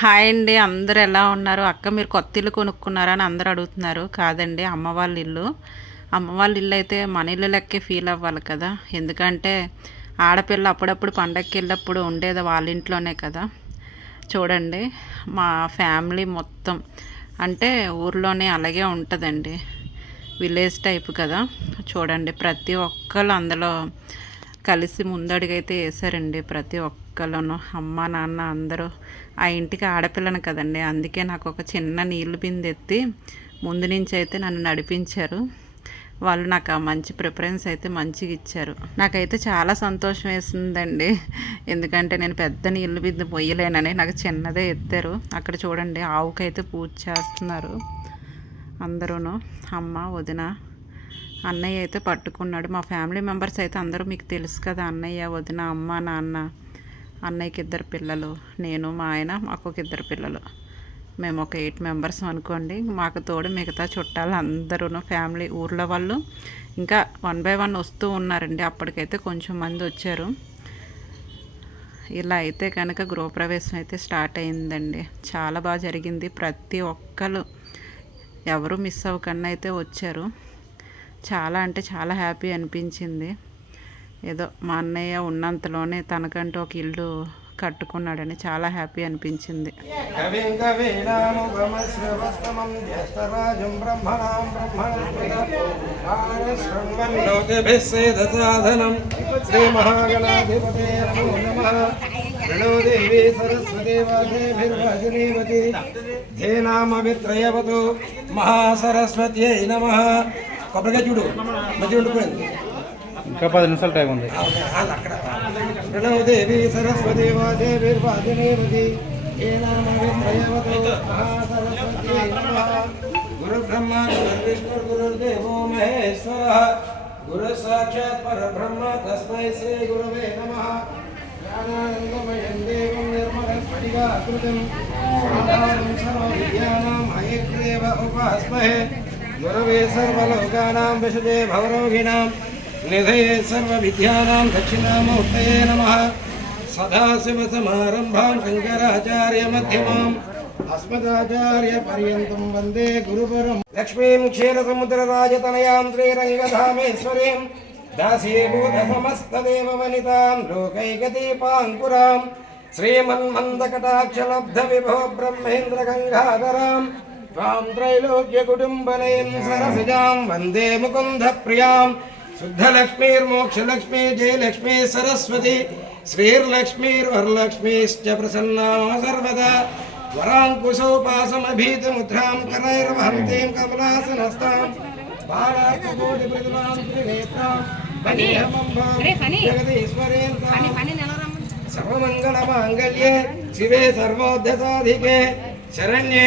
Hi అండి అందరూ ఎలా ఉన్నారు? అక్క మీరు కొత్త ఇల్లు కొనుక్కున్నారా అని అందరూ అడుగుతున్నారు. కాదండి అమ్మ వాళ్ళ ఇల్లు. అమ్మ వాళ్ళ ఇల్లు అయితే మన ఇల్లు లెక్కే ఫీల్ అవ్వాలి కదా. ఎందుకంటే ఆడపిల్ల అప్పుడప్పుడు పండగకి వెళ్ళినప్పుడు ఉండేది వాళ్ళ ఇంట్లోనే కదా. చూడండి మా ఫ్యామిలీ మొత్తం. అంటే ఊర్లోనే అలాగే ఉంటుందండి. విలేజ్ టైప్ కదా. చూడండి ప్రతి ఒక్కరు అందులో కలిసి ముందడుగైతే వేసారండి ప్రతి ఒక్క ఒక్కళ్ళను అమ్మ నాన్న అందరూ ఆ ఇంటికి ఆడపిల్లను కదండి. అందుకే నాకు ఒక చిన్న నీళ్ళు బిందె ఎత్తి ముందు నుంచి అయితే నన్ను నడిపించారు. వాళ్ళు నాకు ఆ మంచి ప్రిఫరెన్స్ అయితే మంచిగా ఇచ్చారు. నాకైతే చాలా సంతోషం వేసిందండి. ఎందుకంటే నేను పెద్ద నీళ్ళు బిందె పొయ్యలేనని నాకు చిన్నదే ఎత్తారు. అక్కడ చూడండి ఆవుకైతే పూజ చేస్తున్నారు అందరూను. అమ్మ వదిన అన్నయ్య అయితే పట్టుకున్నాడు. మా ఫ్యామిలీ మెంబర్స్ అయితే అందరూ మీకు తెలుసు కదా అన్నయ్య వదిన అమ్మ నాన్న. అన్నయ్యకి ఇద్దరు పిల్లలు. నేను మా ఆయన మాకు ఒక ఇద్దరు పిల్లలు. మేము ఒక ఎయిట్ మెంబర్స్ అనుకోండి. మాకు తోడు మిగతా చుట్టాలు అందరూ ఫ్యామిలీ ఊర్లో వాళ్ళు. ఇంకా వన్ బై వన్ వస్తూ ఉన్నారండి. అప్పటికైతే కొంచెం మంది వచ్చారు. ఇలా అయితే కనుక గృహప్రవేశం అయితే స్టార్ట్ అయిందండి. చాలా బాగా జరిగింది. ప్రతి ఒక్కరు ఎవరు మిస్ అవ్వకుండా అయితే వచ్చారు. చాలా అంటే చాలా హ్యాపీ అనిపించింది. ఏదో మా అన్నయ్య ఉన్నంతలోనే తనకంటూ ఒక ఇల్లు కట్టుకున్నాడని చాలా హ్యాపీ అనిపించింది. కవిం కవీనాముపమశ్రవస్తమం సరస్వతి మహాసరస్వత్యై కొబ్బరిగా చూడు. మధ్య ఉండిపోయింది. ఇంకా పది నిమిషాలు టైం ఉంది. అక్కడ ప్రణవ దేవి సరస్వతి వాదేవిర్వాదినేవతి మహాసరస్వతి నమః గురు బ్రహ్మ విష్ణు గురుర్దేవో మహేశ్వర గురు సాక్షాత్ పరబ్రహ్మ తస్మై శ్రీ గురవే నమః. జ్ఞానానందమయం దేవం నిర్మలస్ఫటికాకృతిం సాధారణం సర్వవిద్యానాం ఉపాస్మహే గురవే సర్వలోకానాం విశుదే భవరోగిణాం నిధయే సర్వవిద్యానాం దక్షిణామూర్తయే నమః సదాశివసమారంభాం శంకరాచార్యమధ్యమాం అస్మదాచార్యపర్యంతం వందే గురుపరం లక్ష్మీం క్షీరసముద్రరాజతనయాం శ్రీరంగధామేశ్వరీం దాసీభూతసమస్తదేవవనితాం లోకైకదీపాంకురాం శ్రీమన్మందకటాక్షలబ్ధ విభో బ్రహ్మేంద్ర గంగాధరాం త్వాం త్రైలోక్యకుటుంబనీం సరసిజాం వందే ముకుంద ప్రియాం శుద్ధలక్ష్మీర్మోక్షలక్ష్మీ జయలక్ష్మీ సరస్వతి శ్రీర్లక్ష్మీర్వరలక్ష్మీశ్చ ప్రసన్నా సర్వదా వరాంకుశోపాసమభీతముద్రాం కరైర్వహంతీం కమలాసనస్తాం బాలాకోటిప్రతిమాం త్రినేత్రాం వనేహమంబాం జగదీశ్వరేంద్రాం సర్వమంగళమాంగళ్యే శివే సర్వోద్ధసాధికే శరణ్యే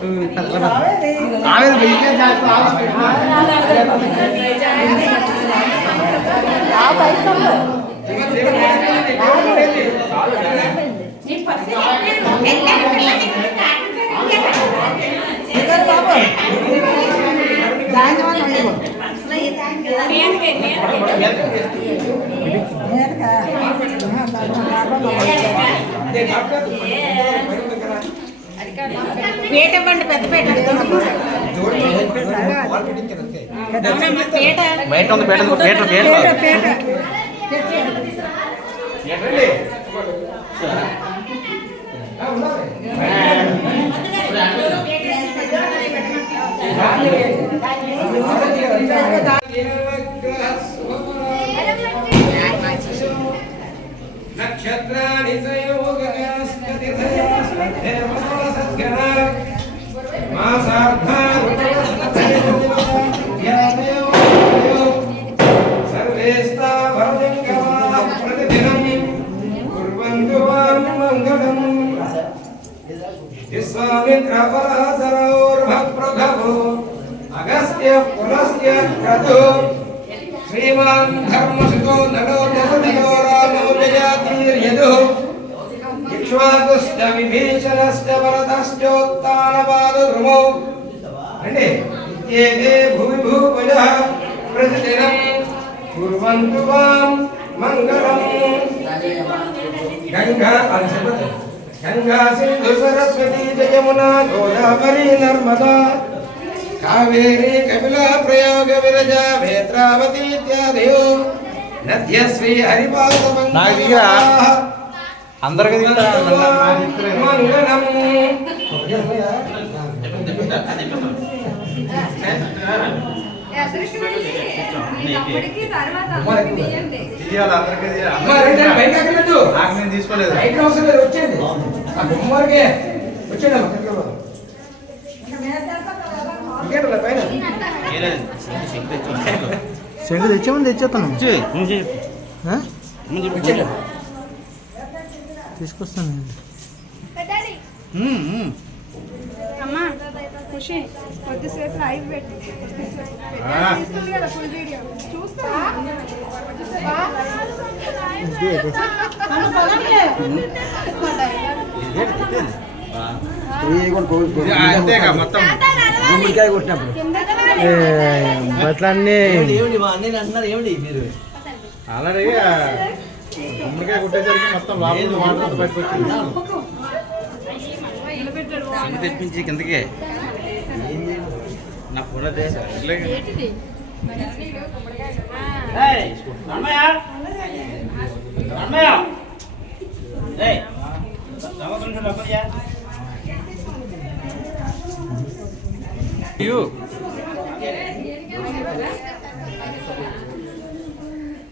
బిల్లుగా చెప్పండి బిల్లుగా చెప్పాలి పైన చెప్పి చెప్పాలి పైకి ఎక్కాలి కింద వంగాలి. తప్పదు. ఆ, ఆ కక్కూర పక్క వేయండి పేట బండి పెద్ద పేట పేట బయట ఉంది పేట ఉంది, పేట పేట పేట ఎట్రండి ఆ, ఉండాలి. నక్షత్రాణి సర్వేస్తా భవజంగమ క్రతు శ్రీమాన్ ధర్మసుతో నడో జసదో రామో జయాతీర్యదు. ఇక్ష్వాకుశ్చ విభీషణశ్చ భరతశ్చోత్తానపాదద్రుమౌ అంటే ఇత్యేతే భూమి భూపజ ప్రతిదినం. కుర్వంతు మాం మంగళం. గంగా అని గంగా సింధు సరస్వతి జయమునా గోదావరి నర్మదా. కావేరీ కపిలా ప్రయోగ విరజ వేత్రావతి ఇత్యాదయో నద్య శ్రీ హరిపాద నాకు దిగిరా? అందరికి దిగుతా మంగళం. తీయాలి శంకు తెచ్చామని తెచ్చేస్తాను? తీసుకొస్తాను అమ్మా ఖుషి కొద్దిసేపు లైవ్ పెట్టి. ఆ. తీస్తుంది కదా ఫుల్ వీడియో చూస్తా ఇది అంతేగా మొత్తం. గుమ్మడికాయ కొట్టినప్పుడు. బట్లన్నీ ఆల్రెడీ గుమ్మడికాయ కొట్టేసరికి మొత్తం లోపల వాటర్ బయటకు వచ్చింది. తెప్పించి కిందకి. నా ఫోన్ అదే.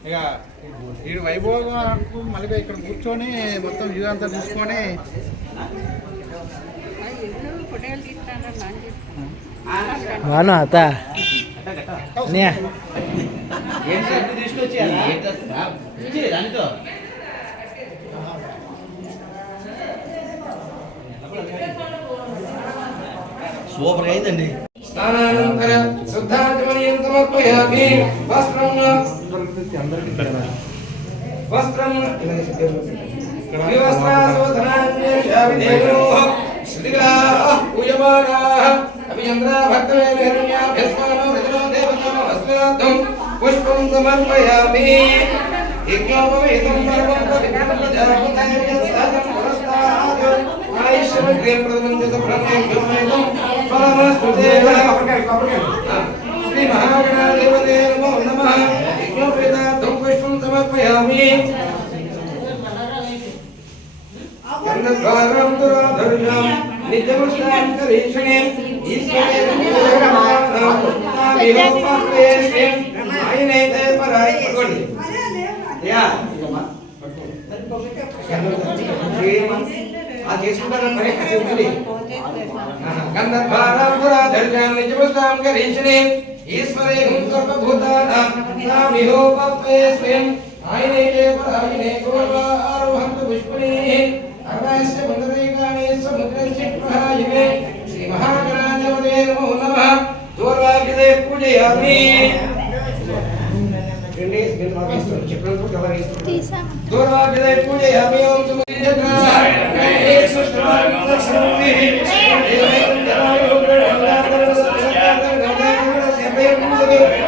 ఇక ఈ వైభోగం మళ్ళీ ఇక్కడ కూర్చొని మొత్తం వ్యూ అంతా చూసుకొని. వాను అత నే. దానితో. సూపర్ అయిందండి. స్నానానంతర శుద్ధాచమనీయం సమర్పయామి. వస్త్రం వస్త్రం పుష్పం సమర్పయామి. యజ్ఞోపవేతం పరమం పవిత్రం ప్రజాపతైర్యం సహజం పురస్తాద్ ఆయుష్యమగ్రేం శ్రీ మహాగణాధిపతే నమో నమః యజ్ఞోపేతార్థం పుష్పం సమర్పయామి గంధద్వారం దురాధర్యం నిత్యముష్టాం కరీక్షణే ఈశ్వరే యా ఆ చేసుకుంటారా పని కసి गन्धर्वाणां निजपुष्टां करीषिणीम् ईश्वरे हुं सर्वभूतानां नामिहोपप्पे स्वयम् आयिनेके परायिने कुर्वारोहन्तु पुष्पिणीः अर्णस्य मन्दरेकाणे समुद्रस्य प्रहायिने श्रीमहागणादेवते नमो नमः दूर्वाग्यदे पूजयामि दूर्वाग्यदे पूजयामि ओं చెప్పినప్పుడు కదా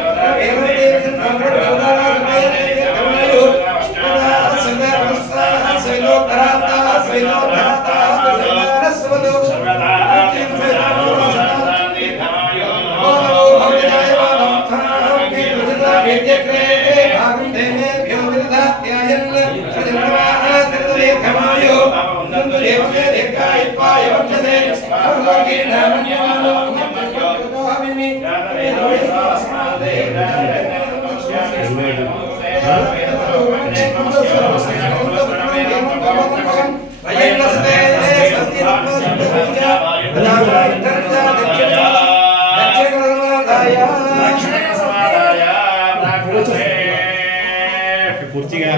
పూర్తిగా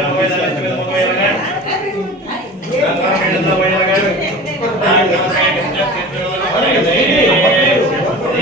ఇంకొచ్చే సామ్యందు భవాని సామ్యందు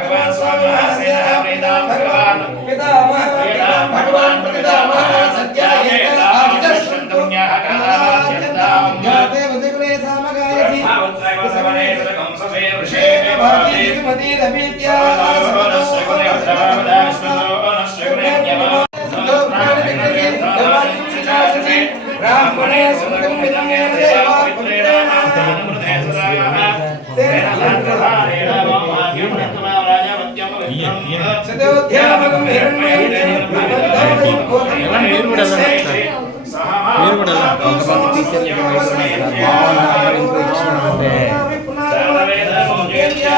తపస్సంతో శివ వసతే సంతో బ్రాహ్మణే సుఖం విధమేన సదోధ్యామకం హిరణ్మయం మీరు కూడా వెళ్ళండి మీరు కూడా వెళ్ళి చూసుకో ఇది ఏదేభ్యో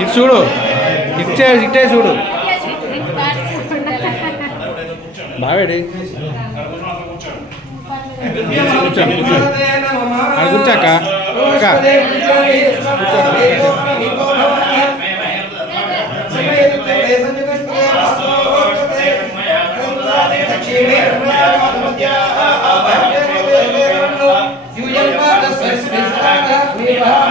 ఇటు చూడు. ఇట్టే ఇట్టే చూడు. బావేడి. కూర్చో కూర్చో అది కూర్చాక. అక్క Amen.